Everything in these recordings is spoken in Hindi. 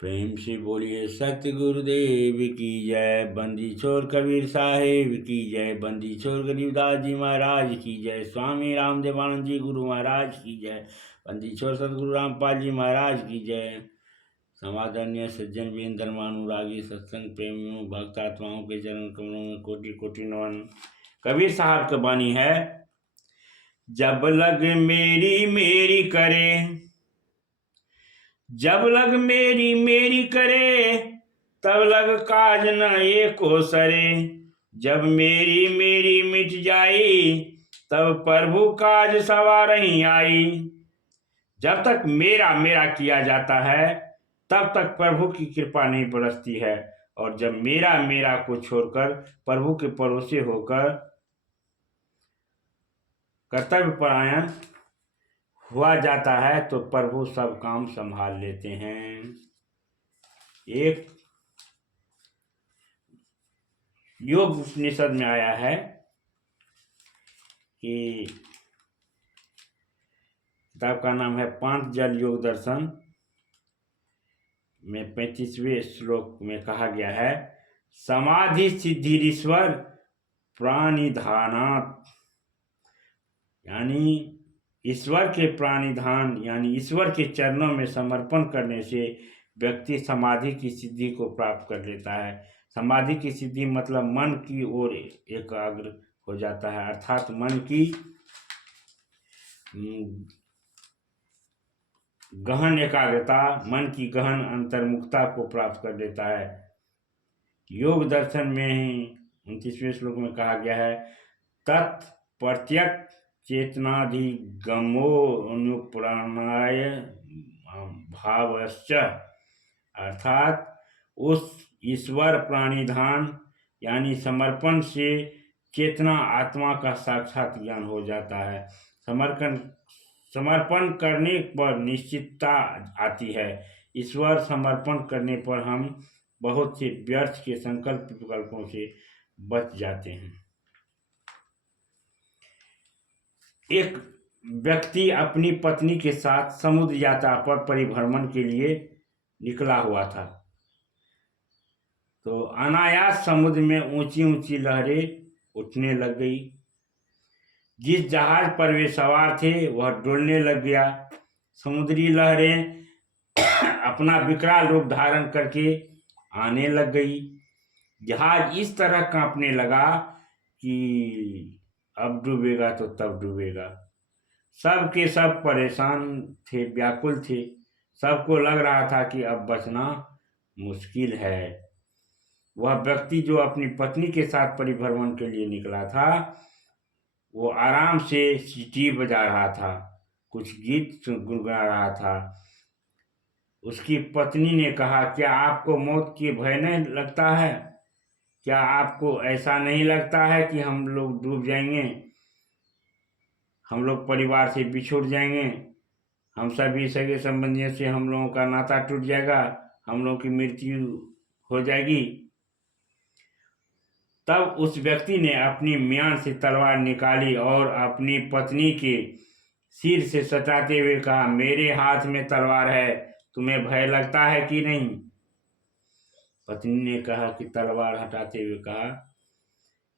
प्रेम से बोलिए सत्य गुरुदेव की जय। बंदी छोर कबीर साहेब की जय। बंदी छोर गरीबदास जी महाराज की जय। स्वामी रामदेवानंद जी गुरु महाराज की जय। बंदी छोर सतगुरु रामपाल जी महाराज की जय। समादरणीय सज्जन बीन धर्मानुरागी सत्संग प्रेमियों भक्तात्माओं के चरण कमलों में कोटि कोटि नमन। कबीर साहब की वाणी है, जब लग मेरी मेरी करे, जब लग मेरी मेरी करे, तब लग काज न एको सरे। जब मेरी मेरी मिट जाई, तब प्रभु काज सवारही आई। जब तक मेरा मेरा किया जाता है, तब तक प्रभु की कृपा नहीं बरसती है। और जब मेरा मेरा को छोड़कर प्रभु के भरोसे होकर कर्तव्य परायण हुआ जाता है, तो प्रभु सब काम संभाल लेते हैं। एक योग उपनिषद में आया है कि किताब का नाम है पांचजल योग दर्शन में 35वें श्लोक में कहा गया है, समाधि सिद्धिरीश्वर प्राणिधानात्, यानी ईश्वर के प्राणिधान यानी ईश्वर के चरणों में समर्पण करने से व्यक्ति समाधि की सिद्धि को प्राप्त कर लेता है। समाधि की सिद्धि मतलब मन की ओर एकाग्र हो जाता है, अर्थात मन की गहन एकाग्रता, मन की गहन अंतर्मुखता को प्राप्त कर लेता है। योग दर्शन में ही 29वें श्लोक में कहा गया है, तत्प्रत्यक चेतनाधिगमो अनुप्राणाय भावश्च, अर्थात उस ईश्वर प्राणिधान यानी समर्पण से चेतना आत्मा का साक्षात ज्ञान हो जाता है। समर्पण करने पर निश्चितता आती है। ईश्वर समर्पण करने पर हम बहुत से व्यर्थ के संकल्प विकल्पों से बच जाते हैं। एक व्यक्ति अपनी पत्नी के साथ समुद्र यात्रा पर परिभ्रमण के लिए निकला हुआ था, तो अनायास समुद्र में ऊंची ऊंची लहरें उठने लग गई। जिस जहाज पर वे सवार थे वह डुलने लग गया। समुद्री लहरें अपना विकराल रूप धारण करके आने लग गई। जहाज इस तरह कांपने लगा कि अब डूबेगा तो तब डूबेगा। सब के सब परेशान थे, व्याकुल थे। सबको लग रहा था कि अब बचना मुश्किल है। वह व्यक्ति जो अपनी पत्नी के साथ परिभ्रमण के लिए निकला था, वो आराम से सीटी बजा रहा था, कुछ गीत गुनगुना रहा था। उसकी पत्नी ने कहा, क्या आपको मौत की भय नहीं लगता है? क्या आपको ऐसा नहीं लगता है कि हम लोग डूब जाएंगे, हम लोग परिवार से बिछुड़ जाएंगे, हम सभी सगे संबंधियों से हम लोगों का नाता टूट जाएगा, हम लोगों की मृत्यु हो जाएगी? तब उस व्यक्ति ने अपनी म्यान से तलवार निकाली और अपनी पत्नी के सिर से सटाते हुए कहा, मेरे हाथ में तलवार है, तुम्हें भय लगता है कि नहीं? पत्नी ने कहा कि तलवार हटाते हुए कहा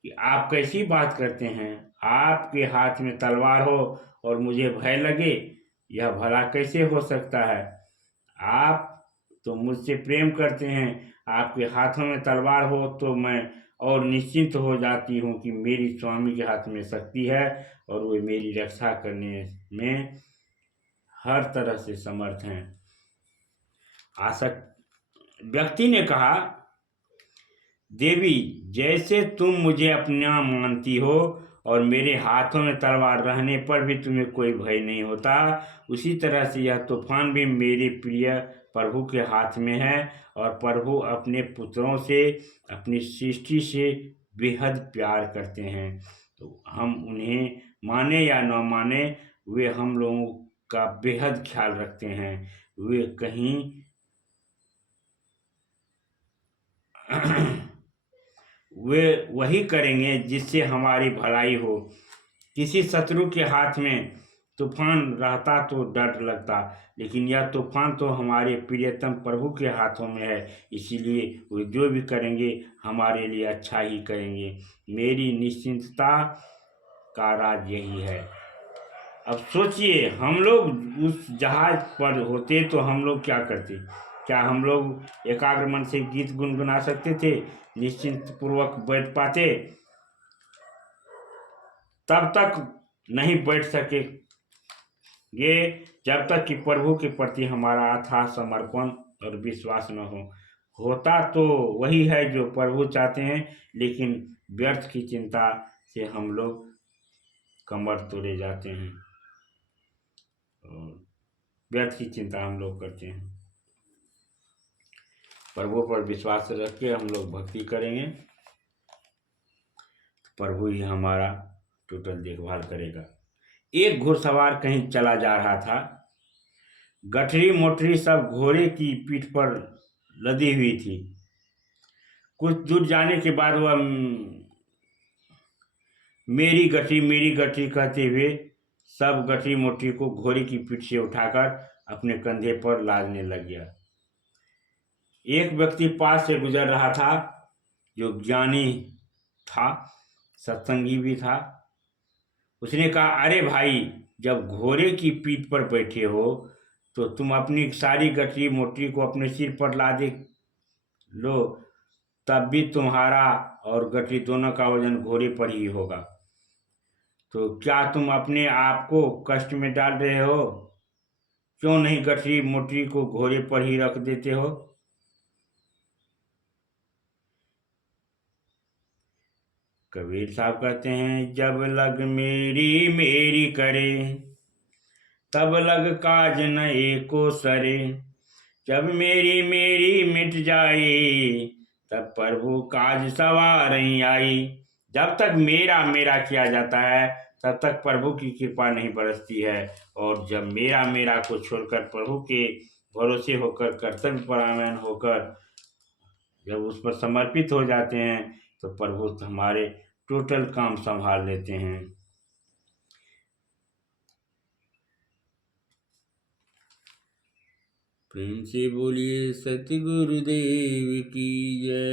कि आप कैसी बात करते हैं? आपके हाथ में तलवार हो और मुझे भय लगे, यह भला कैसे हो सकता है? आप तो मुझसे प्रेम करते हैं, आपके हाथों में तलवार हो तो मैं और निश्चिंत हो जाती हूँ कि मेरी स्वामी के हाथ में शक्ति है और वे मेरी रक्षा करने में हर तरह से समर्थ हैं। व्यक्ति ने कहा, देवी, जैसे तुम मुझे अपना मानती हो और मेरे हाथों में तलवार रहने पर भी तुम्हें कोई भय नहीं होता, उसी तरह से यह तूफान भी मेरे प्रिय प्रभु के हाथ में है। और प्रभु अपने पुत्रों से, अपनी सृष्टि से बेहद प्यार करते हैं। तो हम उन्हें माने या न माने, वे हम लोगों का बेहद ख्याल रखते हैं। वे कहीं वे वही करेंगे जिससे हमारी भलाई हो। किसी शत्रु के हाथ में तूफान रहता तो डर लगता, लेकिन यह तूफान तो हमारे प्रियतम प्रभु के हाथों में है, इसीलिए वो जो भी करेंगे हमारे लिए अच्छा ही करेंगे। मेरी निश्चिंतता का राज यही है। अब सोचिए, हम लोग उस जहाज पर होते तो हम लोग क्या करते? क्या हम लोग एकाग्र मन से गीत गुनगुना सकते थे, निश्चिंत पूर्वक बैठ पाते? तब तक नहीं बैठ सकेंगे जब तक कि प्रभु के प्रति हमारा अथाह समर्पण और विश्वास न हो। होता तो वही है जो प्रभु चाहते हैं, लेकिन व्यर्थ की चिंता से हम लोग कमर तोड़े जाते हैं और व्यर्थ की चिंता हम लोग करते हैं। प्रभु पर विश्वास रख के हम लोग भक्ति करेंगे, प्रभु ही हमारा टोटल देखभाल करेगा। एक घुड़सवार कहीं चला जा रहा था। गठरी मोटरी सब घोड़े की पीठ पर लदी हुई थी। कुछ दूर जाने के बाद वह मेरी गठरी कहते हुए सब गठरी मोटरी को घोड़े की पीठ से उठाकर अपने कंधे पर लादने लग गया। एक व्यक्ति पास से गुजर रहा था, जो ज्ञानी था, सत्संगी भी था। उसने कहा, अरे भाई, जब घोड़े की पीठ पर बैठे हो तो तुम अपनी सारी गठरी मोटरी को अपने सिर पर लादे लो, तब भी तुम्हारा और गठरी दोनों का वजन घोड़े पर ही होगा। तो क्या तुम अपने आप को कष्ट में डाल रहे हो? क्यों नहीं गठरी मोटरी को घोड़े पर ही रख देते हो? कबीर साहब कहते हैं, जब लग मेरी मेरी करे, तब लग काज न एको सरे। जब मेरी मेरी मिट जाए, तब प्रभु काज सवारई आई। जब तक मेरा मेरा किया जाता है, तब तक प्रभु की कृपा नहीं बरसती है, और जब मेरा मेरा को छोड़कर प्रभु के भरोसे होकर, कर्तव्य परायण होकर जब उस पर समर्पित हो जाते हैं, तो प्रभु हमारे टोटल काम संभाल लेते हैं। प्रेम से बोलिए सतगुरुदेव की जय।